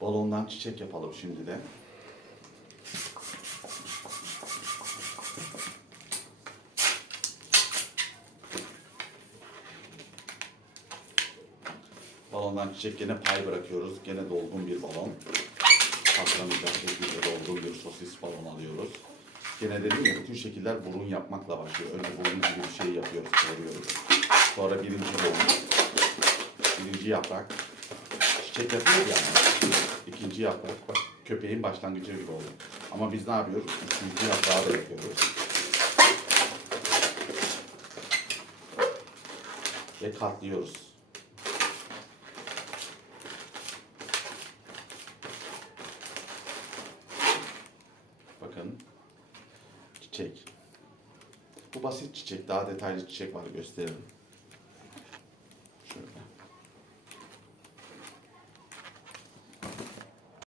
Balondan çiçek yapalım şimdi de. Balondan çiçek gene pay bırakıyoruz. Gene dolgun bir balon. Patlamayacak şekilde dolgun bir sosis balon alıyoruz. Gene dedim ya bütün şekiller burun yapmakla başlıyor. Önce burun gibi bir şey yapıyoruz, kıvırıyoruz. Sonra birinci balon. Birinci yaprak. Çiçek yapıyoruz yani. İkinci yaprak. Bak köpeğin başlangıcı gibi oldu. Ama biz ne yapıyoruz? Üçüncü yaprağı da yapıyoruz. Ve katlıyoruz. Bakın. Çiçek. Bu basit çiçek. Daha detaylı çiçek var gösteririm.